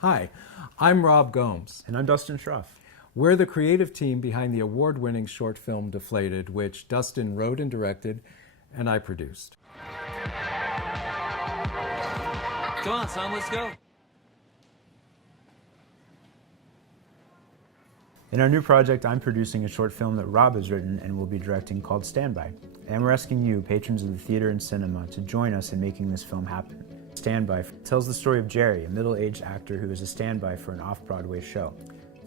Hi, I'm Rob Gomes. And I'm Dustin Schroff. We're the creative team behind the award-winning short film Deflated, which Dustin wrote and directed, and I produced. Come on, son, let's go. In our new project, I'm producing a short film that Rob has written and will be directing called Standby. And we're asking you, patrons of the theater and cinema, to join us in making this film happen. Standby tells the story of Jerry, a middle-aged actor who is a standby for an off-Broadway show.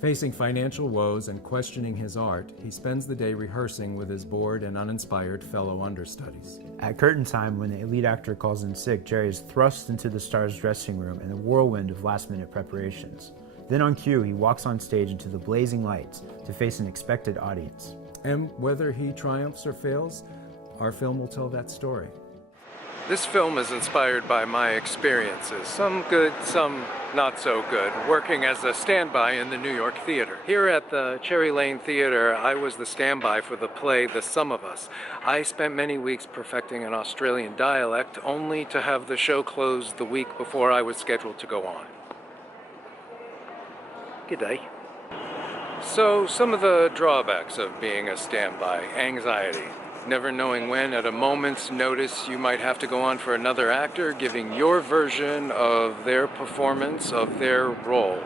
Facing financial woes and questioning his art, he spends the day rehearsing with his bored and uninspired fellow understudies. At curtain time, when the lead actor calls in sick, Jerry is thrust into the star's dressing room in a whirlwind of last-minute preparations. Then on cue, he walks on stage into the blazing lights to face an expected audience. And whether he triumphs or fails, our film will tell that story. This film is inspired by my experiences, some good, some not so good, working as a standby in the New York theater. Here at the Cherry Lane Theater, I was the standby for the play The Sum of Us. I spent many weeks perfecting an Australian dialect, only to have the show close the week before I was scheduled to go on. G'day. So, some of the drawbacks of being a standby: anxiety. Never knowing when, at a moment's notice, you might have to go on for another actor, giving your version of their performance of their role.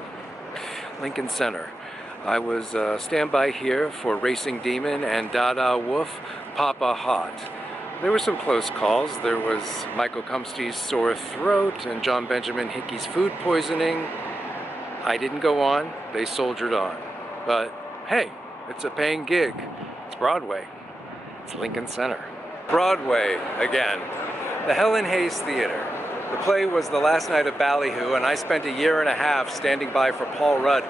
Lincoln Center. I was standby here for Racing Demon and Dada Wolf, Papa Hot. There were some close calls. There was Michael Kumste's sore throat and John Benjamin Hickey's food poisoning. I didn't go on. They soldiered on. But hey, it's a paying gig. It's Broadway. It's Lincoln Center. Broadway, again. The Helen Hayes Theater. The play was the last night of Ballyhoo, and I spent a year and a half standing by for Paul Rudd.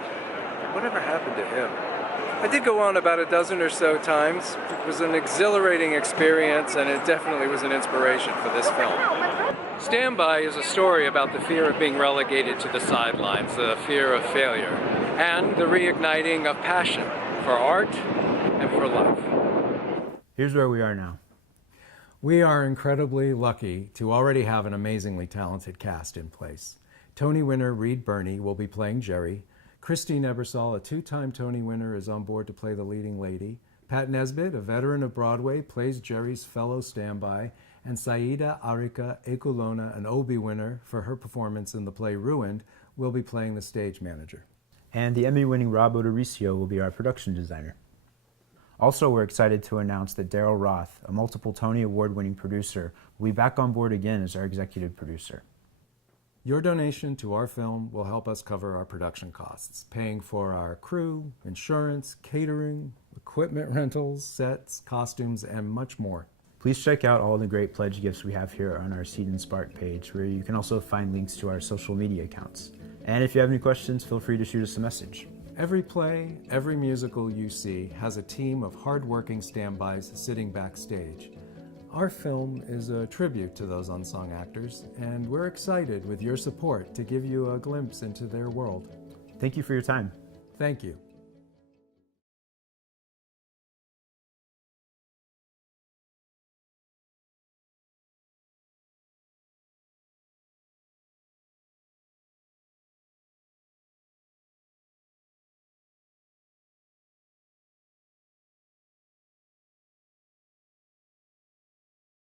Whatever happened to him? I did go on about a dozen or so times. It was an exhilarating experience, and it definitely was an inspiration for this film. Standby is a story about the fear of being relegated to the sidelines, the fear of failure, and the reigniting of passion for art and for love. Here's where we are now. We are incredibly lucky to already have an amazingly talented cast in place. Tony winner Reed Birney will be playing Jerry. Christine Ebersol, a two-time Tony winner, is on board to play the leading lady. Pat Nesbitt, a veteran of Broadway, plays Jerry's fellow standby. And Saida Arika Ekulona, an Obie winner for her performance in the play Ruined, will be playing the stage manager. And the Emmy-winning Rob Odorisio will be our production designer. Also, we're excited to announce that Daryl Roth, a multiple Tony Award-winning producer, will be back on board again as our executive producer. Your donation to our film will help us cover our production costs, paying for our crew, insurance, catering, equipment rentals, sets, costumes, and much more. Please check out all the great pledge gifts we have here on our Seed and Spark page, where you can also find links to our social media accounts. And if you have any questions, feel free to shoot us a message. Every play, every musical you see has a team of hard-working standbys sitting backstage. Our film is a tribute to those unsung actors, and we're excited with your support to give you a glimpse into their world. Thank you for your time. Thank you.